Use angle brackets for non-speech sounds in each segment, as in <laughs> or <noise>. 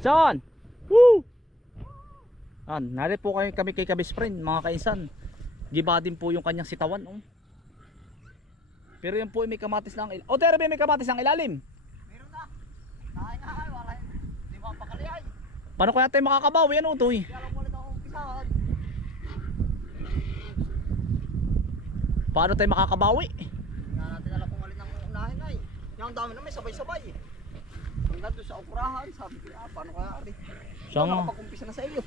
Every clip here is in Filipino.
Pinsan! Woo! Ah, nari po kayo kami kay Kabis Friend, mga kaisan. Giba din po yung kanyang sitawan. Oh. Pero yan po ay may kamatis lang. O, tera ba may kamatis ang ilalim? Meron na. Nahay na ay, wala. Di ba pakali ay. Paano kaya tayo makakabawi? Ano ito eh? Lang. Paano tayo makakabawi? Nga natin alam kung alin ang unahin ay. Yung dami na may sabay-sabay. Hanggang doon sa okurahan, sabi ko, ah, paano kaya ari? Siya nga. Nakapag-umpisa na sa iyo.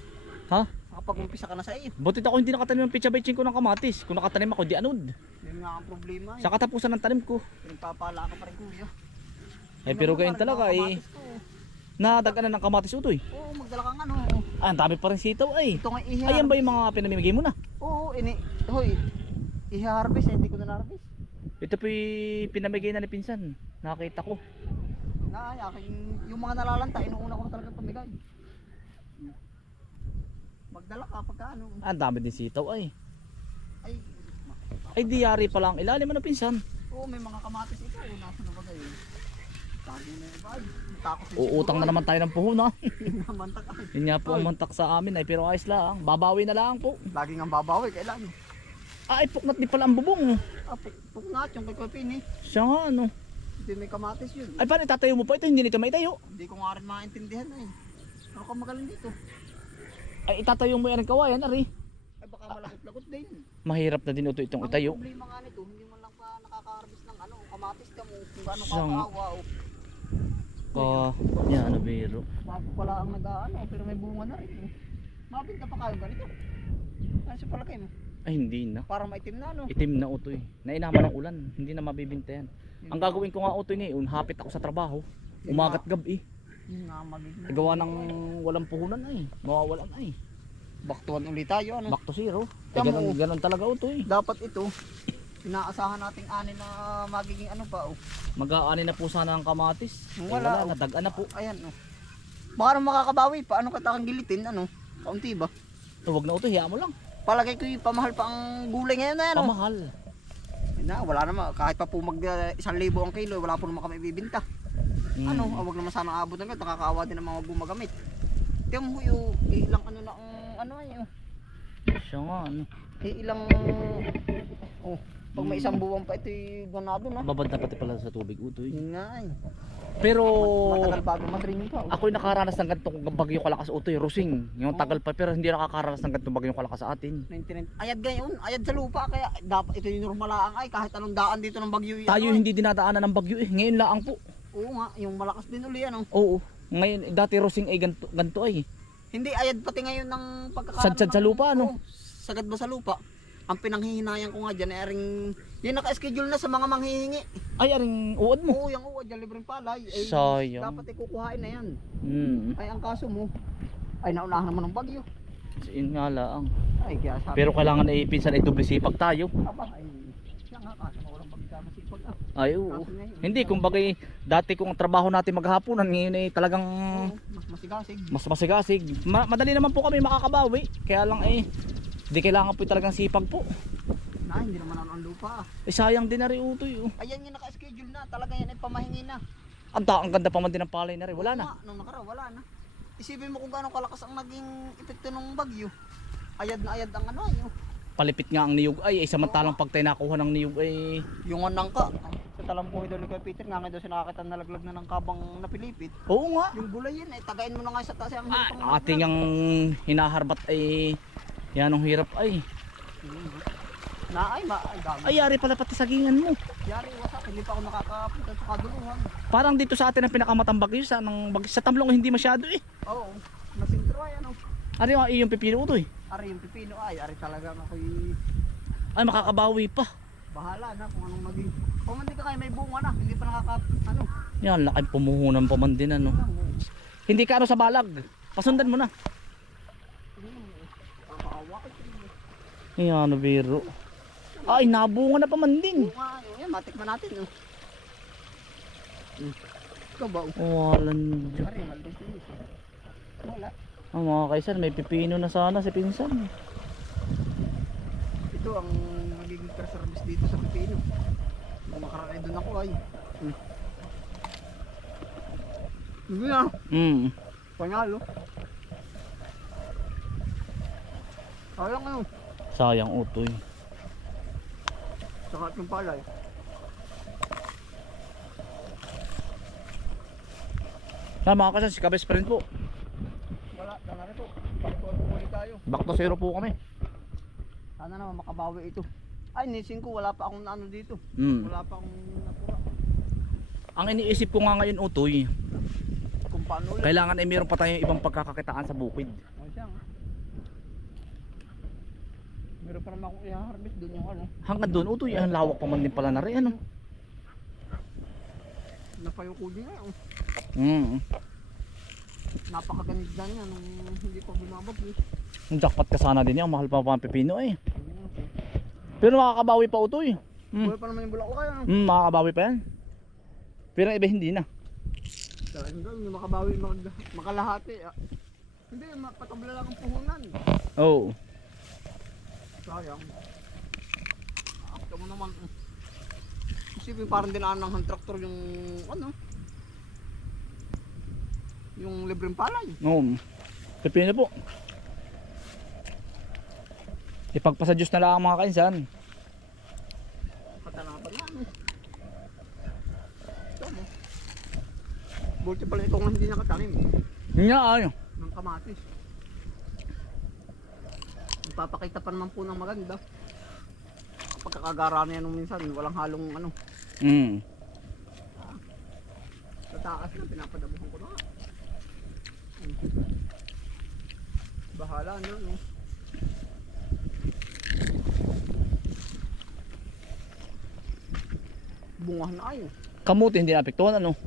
Ha? Nakapag-umpisa ka na sa iyo. Butit ako hindi nakatanim ng pichabay ko ng kamatis. Kung nakatanim ako, di anod. Yun nga ang problema eh. Sa katapusan ng tanim ko. Pinagpapala ka pa rin kuya. Ay, pero ganyan talaga eh. Nadagana ng kamatis utoy. Oo, magdala kang ano. Ah, ang dami pa rin sitaw ay. Ito nga iha. Ayan ba yung mga pinamimigay mo na? Oo, ini. Hoy, iha-harvest eh, hindi ko na na-harvest. Ito po pinamigay na ni Pinsan. Nakita ko. Na, ay, aking, yung mga nalalanta, inuuna ko na talaga pamigay. Magdala ka pagka ano. Ah, ang dami din sitaw ay. Ay, Ay, diyari pa lang. Ilalim ano Pinsan? oo, may mga kamatis ito. Oo, nasa na ba kayo? Tago na din Uutang na naman tayo ng puhunan. <laughs> naman takay. Yun nga po ang mantak sa amin ay pero ayos lang. Babawi na lang po. Lagi nga babawi, kailan? Ah, ay puknat di pala ang bubong. Ah, puk- puknat yung kay Kopin eh. Siya nga ano. Hindi may kamatis yun. Ay paano itatayo mo pa ito? Hindi nito maitayo. Hindi ko nga rin maintindihan eh. Ano ka magaling dito? Ay itatayo mo yan ang kawayan, ari. Ay baka malakot-lakot din. Mahirap na din ito itong Ang itayo. problema nga nito, hindi mo lang pa nakaka-harvest ng ano, kamatis ka mo, kung gaano Siya nga. kakaawa. o. Ah, yan ano biro. Bago pala ang nag-ano, pero may bunga na rin. eh. Mabinta pa kayo ganito. Ano sa palagay mo? Ay hindi na. Para maitim na no? Itim na utoy. Nainama ng ulan. Hindi na mabibinta yan. Ang gagawin ko nga utoy ngayon, hapit ako sa trabaho. Umagat gabi. Yun nga magiging. Gawa ng walang puhunan ay. Mawawalan ay. Baktuan ulit tayo ano? Back to zero. Ay, Tama, ganun, oh. ganun talaga utoy. Dapat ito, inaasahan nating ani na magiging ano pa oh. Mag-aani na po sana ng kamatis. Ay, Wala, wala, oh. nadagan na po. Ayan oh. Baka naman makakabawi pa, ano ka takang gilitin ano? Kaunti ba? Huwag na utoy, hiya mo lang. Palagay ko yung pamahal pa ang gulay ngayon na yan oh. Pamahal. Na, wala naman, kahit pa po mag uh, isang libo ang kilo, wala po naman kami bibinta. Mm. Ano, ah, wag naman sana abot ng ganito, nakakaawa din ang mga gumagamit. Tiyan mo yung ilang ano na ang ano ay. Siya nga, ano. Eh, ilang oh, pag may isang buwan pa ito yung ganado na. Babad na pati pala sa tubig utoy. Yun nga ay. Pero Matagal bago mag-ring pa. Oh. ako'y nakaranas ng ganitong bagyo kalakas utoy, rusing. Yung tagal pa pero hindi nakakaranas ng ganitong bagyo kalakas sa atin. 99. Ayad ngayon, ayad sa lupa kaya dapat ito yung normalaang ay kahit anong daan dito ng bagyo yan. Tayo hindi dinadaanan ng bagyo eh. Ngayon lang po. Oo nga, yung malakas din uli ano. Oo. Ngayon, dati rusing ay ganito, ganito ay. Hindi ayad pati ngayon ng pagkakaano. Sad-sad sa ng- lupa, ano? Oo, sagad ba sa lupa? Ang pinanghihinayan ko nga dyan ay aring, yan naka-schedule na sa mga manghihingi. Ay, aring uod mo. Oo, yung uwa dyan libreng palay. Ay, Sayang. Dapat ikukuhain na yan. Hmm. Ay, ang kaso mo, ay naunahan naman ng bagyo. Yun nga lang. Ay, kaya sabi Pero kailangan ay pinsan ay doble sipag tayo. Aba, ay, siya nga kaso walang pagkama sipag ah. Ay, oo. Hindi, kumbaga dati kung ang trabaho natin maghapunan, ngayon ay talagang Oo, mas masigasig. mas masigasig. Ma- madali naman po kami makakabawi. Kaya lang eh, di kailangan po talagang sipag po. Na, hindi naman ano ang lupa. Eh, sayang din na rin utoy. Oh. Ayan yung naka-schedule na, talaga yan ay pamahingi na. Ang, ta- ang ganda pa man din ng palay na rin. Wala na. Nung nakara, wala na. Isipin mo kung gaano kalakas ang naging epekto ng bagyo. Ayad na ayad ang ano yun. Palipit nga ang niyog ay, eh, samantalang pag tayo nakuha ng niyog ay, Yung anang ka. Sa talampuhi daw ni Kuya Peter, nga nga daw sinakakita nalaglag na ng kabang napilipit. oo nga. Yung gulay yan, eh, tagain mo na nga sa taas. Ang Ah, ating ang hinaharbat ay, yan ang hirap ay. Na, ay, ma, ay, dami. Ay, yari pala pati sagingan mo. Yari, wasak, hindi pa ako nakakapunta sa kaduluhan. Parang dito sa atin ang pinakamatang bagyo sa, ng, bag- sa tamlong hindi masyado eh. Oo, nasintro ay ano. Ano yung iyong pipino to eh. Ari yung pipino ay, ari talaga ako'y Ay, makakabawi pa. bahala na kung anong maging. Kung hindi ka kayo may bunga na, hindi pa nakaka, ano. Yan, lakay pumuhunan pa man din ano. Hindi ka ano sa balag. Pasundan mo na. tingnan mo, kakaawa ka. Ayan, ano biro. Ay, nabunga na pa man din. Bunga, yun yan, matikman natin. Oh. Hmm. Ikaw ba? Walan dyan. Wala. Ang mga kaisan, may pipino na sana si pinsan. Ito ang magiging service dito sa pipino. Nung makaraan doon ako ay. Hmm. Hindi na. Hmm. Panalo. Sayang ano. Sayang utoy. Saka itong palay. Na mga kasan, si Kabes pa rin po. Wala, na ito. Pakituan po ulit tayo. Back to zero po kami. Sana naman makabawi ito. Ay, nisin ko, wala pa akong ano dito. Mm. Wala pa akong napura. Ang iniisip ko nga ngayon utoy, Kung paano ulit. kailangan ay meron pa tayong ibang pagkakakitaan sa bukid. O siya nga. Meron pa naman akong i-harvest doon yung ano. Hanggang doon utoy, ang lawak pa man din pala na rin ano. Napayuko din nga. oh. Mm. Napakaganda niya nung hindi pa bumabag. Eh. Ang jackpot ka sana din yan, mahal pa pa ang pepino eh. Pero makakabawi pa utoy. Mm. Buhay pa naman yung bulak ko kaya. Mm, makakabawi pa yan. Pero iba hindi na. Dahil hindi makabawi, makalahati. Ah. Hindi, mapatabla lang ang puhunan. Oo. Oh. Sayang. Akta mo naman. eh. Isipin parang dinaan ng hand tractor yung ano. Yung libreng palay. Oo. Pepino po. Ipagpasa Diyos na lang ang mga kainsan. Katanapan na ano. Ito mo. Buti pala ito kung hindi nakatanim. Nga ay. Ng kamatis. Ipapakita pa naman po ng maganda. Pagkakagara na yan minsan, walang halong ano. Mm. Sa taas na, pinapadabuhan ko na nga. Bahala na, no? Bunga na ayo. Kamuti hindi naapektuhan ano.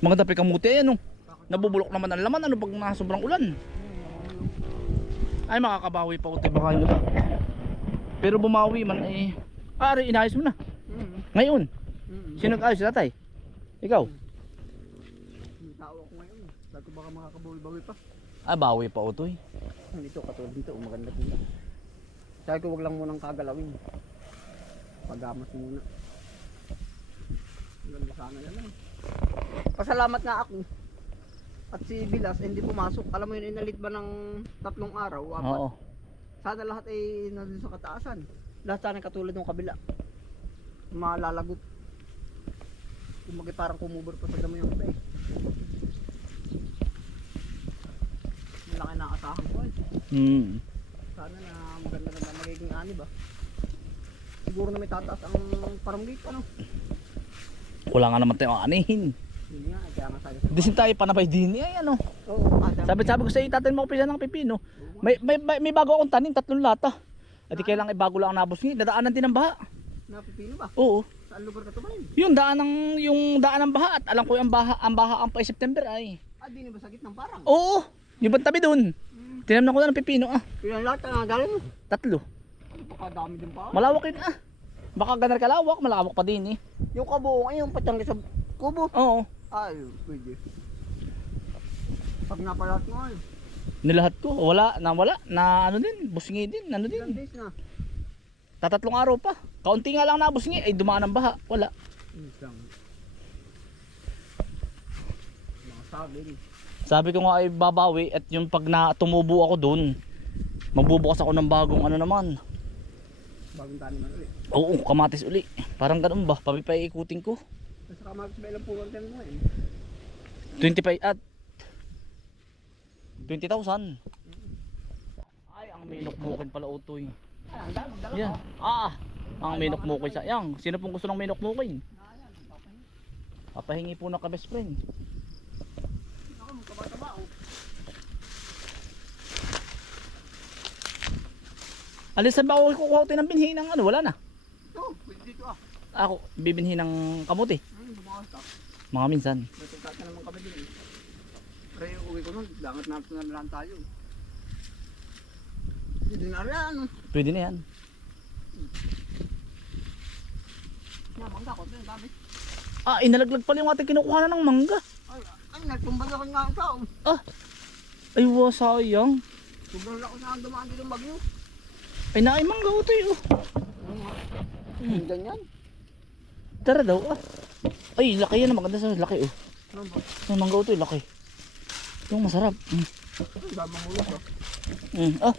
Mga dapi kamuti ay ano. Nabubulok naman ang laman ano pag mga sobrang ulan. Ay makakabawi pa uti baka yun. Pero bumawi man eh. Ari, inayos mo na. Mm. Ngayon. Mm. Sino nag-ayos tatay? Ikaw? May tao ako ngayon. Sabi ko baka makakabawi-bawi pa. Ah, bawi pa utoy. Dito, katulad dito, maganda dito. Sabi ko wag lang munang kagalawin. Pagamas muna. Ganda sana yan eh. Pasalamat nga ako. At si Bilas eh, hindi pumasok. Alam mo yun, inalit ba ng tatlong araw? Apat. Oo. Sana lahat ay nandun sa kataasan. Lahat sana katulad ng kabila. Malalagot. Kumagay parang kumubur pa sa damo yung iba eh. Malaki na asahan ko eh. Hmm. Sana na maganda naman magiging ani ba? Siguro na may tataas ang paranggit ano? Wala nga naman tayong anihin. Hindi nga, kaya nga sabi Di sin tayo panabay din ay ano. Oo, ah, Sabi sabi ko sa iyo tatay mo pisa ng pipino. May, may, may, may bago akong tanim, tatlong lata. At di kailangan ibago lang ang nabos niya. Dadaanan din ng baha. napipino ba? Oo. Saan lugar ka tumayin? Yung daan ng yung daan ng baha at alam ko yung baha ang baha ang pa September ay. Ah, di ba sa gitnang parang? Oo. Yung bang tabi doon. Tinamnan ko na ng pipino ah. Ilan lahat na galing? Tatlo. Baka dami din pa. Malawak yun ah. Baka ganar kalawak, malawak pa din eh. Yung kabuo ngayon, patanggi sa kubo. Oo. Ay, pwede. Pag napalat mo ay, Nilahat ko. Wala, na wala. Na ano din, busngi din. Ano ilang din. days na? Tatatlong araw pa. Kaunti nga lang na busngi ay dumaan ang baha. Wala. Isang. Mga sabi. Sabi ko nga ay babawi at yung pag na tumubo ako doon, magbubukas ako ng bagong ano naman. Bagong tanim na ulit. Oo, kamatis uli. Parang ganun ba? Papipaikutin ko. Sa kamatis ba ilang pulang tanim mo eh? 25 at 20,000. Ay, ang minok mukin pala utoy. Ang. Yan. Ah, ang minok mukin sa. Yang, sino pong gusto ng minok mukin? Papahingi po na ka best friend. Ako, magkabata-ba oh. Alisan ba ako kukuha ko ng binhi ng ano? Wala na. Ito, pwede dito ah. Ako, bibinhi ng kamuti. Ka. Mga minsan. May tagkata naman kami din eh. Pero yung uwi ko nun, langat natin na lang tayo. Hindi na rin ano. Pwede na yan. Namangga ko, ito yung gabi. Ah, inalaglag pala yung ating kinukuha na ng mangga. Ay, ay, nagtumbag ako nga ang tao. Ay, wa sayang. Sobrang lako na ang dumaan dito ng bagyo. Ay, naay mangga. Ano nga? Hmm, ganyan. Tara daw ah. Ay, laki yan. Maganda sa laki oh. Ano ba? Ay, mangga utoy, laki. Yung masarap. Mm. Ang dami ng ulo. oh. Mm. Ah,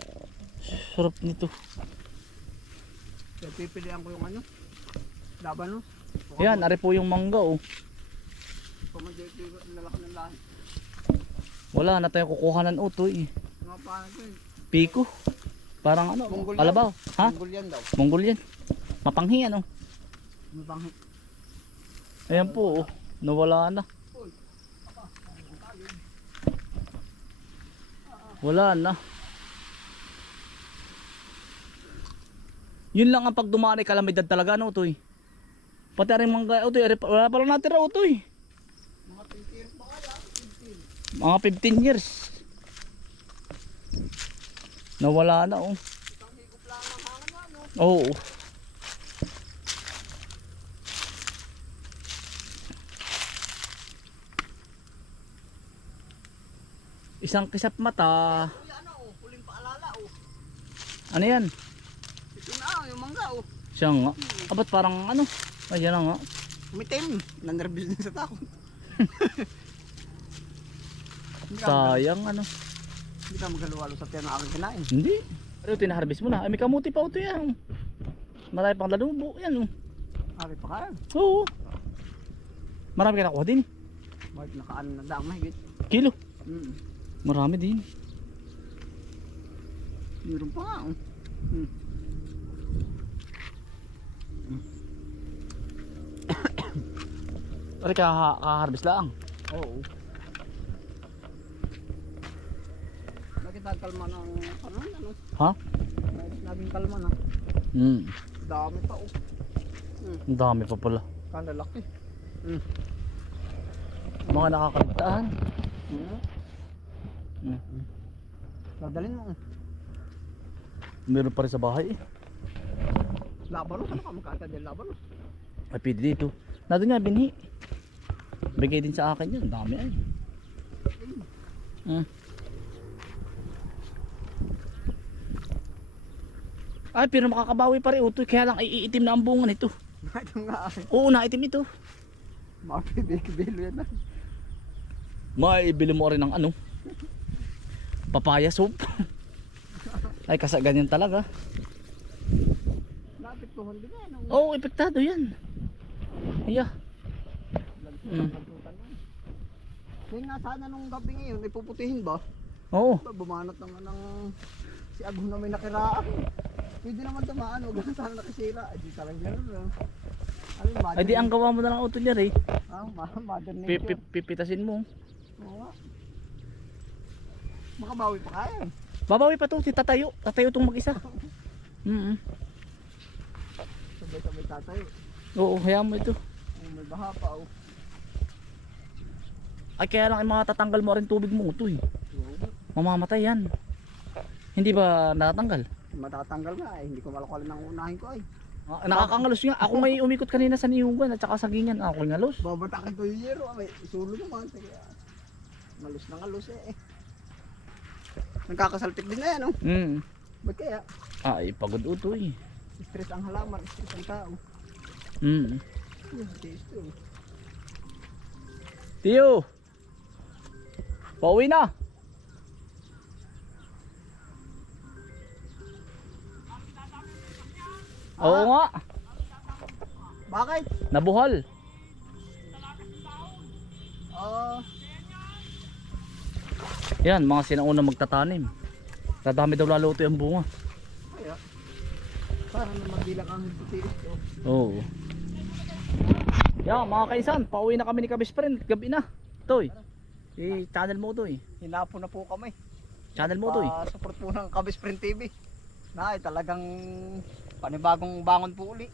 sarap nito. Pipilihan ko yung ano. Laban no. Yan, ari po yung mangga oh. Lalaki ng lahi. Wala na tayong kukuha ng utoy. Mga paano ko yun. Piko. Parang ano, Mongol yan. kalabaw. Ha? Tunggol yan daw. Mongol yan. Mapanghi ano. Mabanghi. Ayan po oh. Nawala na. Wala na. Yun lang ang pag dumaan ay kalamidad talaga no utoy. Pati rin mangga utoy, ari- wala pa lang natira utoy. Mga pintir pa kaya. Pintir. Mga 15 years. Nawala na oh. Isang higop lang ang hangin na no. Oo. Isang kisap mata. Kuya ano oh. Huling paalala oh. Ano yan? Ito na oh. Yung mangga oh. Siya nga. Abat parang ano? Ayan na nga. Umitim. Nanervous din sa takot. <laughs> Sayang ano. hindi ka magaluwalo sa tiyan ng aking kinain. Hindi. Pero tinaharvest mo na. Ay may kamuti pa ito yan. Marami pang lalubo. Yan oh. Ari pa kaya. Oo. Marami ka nakuha din. Bakit nakaan na daang mahigit. Kilo. Mm. Marami din. Meron pa nga oh. <coughs> Mm. Ari ka ka-harvest lang. Oo. Nakita kalma ng ano ano. Ha? Naging kalma na. Hmm. Dami pa oh. Ang dami pa pala. Kanda laki. Mga nakakaligtaan. Mm. Dadalhin mo. oh. Meron pa rin sa bahay eh. Labanos ano ka magkata din labanos. Ay, pwede dito. Nado niya, binhi. Bigay din sa akin yun. Ang Dami ay. Hmm. Ay, pero makakabawi pa rin utoy. Kaya lang iitim na ang bunga nito. Ito nga ay. Oo, naitim ito. Mapibig-bilo yan na. Maibili mo rin ng ano. Papaya soup. ay, kasi ganyan talaga. Lapit tuhon din yan. Oo, oh. epektado yan. Iya. Mm. Yung nga sana nung gabi ngayon, ipuputihin ba? Oo. Bumanat naman ng si Ago na may nakiraan. Pwede naman tamaan, huwag na sana nakisira. Ay, di. Ano yung Ay, di ang gawa mo na lang auto niya rin. Ah, modern nature. pi- Pipitasin mo. Oo. Makabawi pa kaya. Babawi pa to, tatayo. Tatayo tong mag-isa. Mm Sabay-sabay tatayo. Oo, hayaan mo ito. Ay, may baha pa oh. Ay, kaya lang ay mga tatanggal mo rin tubig mo ito eh. Mamamatay yan. Hindi ba natatanggal? Matatanggal nga eh. Hindi ko malakwalin ang unahin ko ay. Ah, nakakangalos nga. Ako may umikot kanina sa niyugan at saka sa gingan. Ako ngalos. Babatakin ko yung yero. May sulo naman. Kaya, ngalus na ngalus eh. Nagkakasaltik din na yan oh. Mm. Ba't kaya? Ay, pagod uto eh. Stress ang halaman, stress ang tao. Mm. Tiyo! Pauwi na! Oo Ah, nga, Bakit? nabuhal. Ah, Yan, mga sinauna magtatanim. Dadami daw lalo ito yung bunga. kaya. Para na magbilang ang tiis to. Oo. Yan, mga kaisan, pauwi na kami ni Kabis Friend. Gabi na. Toy. Eh, channel mo to eh. Hinapo na po kami. Channel mo to eh. support po ng Kabis TV. Na, ay, talagang panibagong bangon po uli.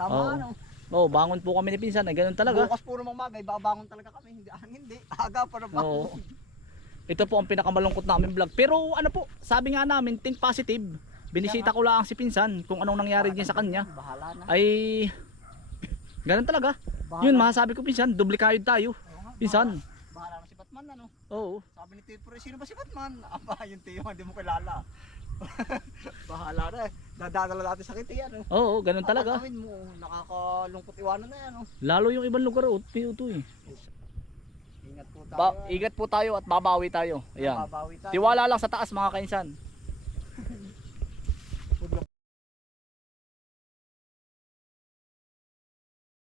Tama Oo. ano. Oo, bangon po kami ni Pinsan. Ganun talaga. Bukas po namang magay, babangon talaga kami. Hindi, ah, hindi. Aga pa na Oo. <laughs> Ito po ang pinakamalungkot namin vlog. Pero ano po, sabi nga namin, think positive. Binisita ko lang si Pinsan kung anong nangyari din sa kanya. Bahala na. Ay, ganun talaga. Bahala. Yun, masasabi ko Pinsan, dublikayod tayo. Oo nga, Pinsan. Bahala, na si Batman ano. Oo. Sabi ni Tito, sino ba si Batman? <laughs> Aba, yung Tio, hindi mo kilala. <laughs> bahala na eh. Dadadala natin sa kiti yan. Oh. Oo, ganun talaga. Ang mo, nakakalungkot iwanan na yan. Oh. Lalo yung ibang lugar, uti uto eh. Ingat po tayo. Ba, ingat po tayo at babawi tayo. Ayan. Babawi tayo. Tiwala lang sa taas mga kainsan.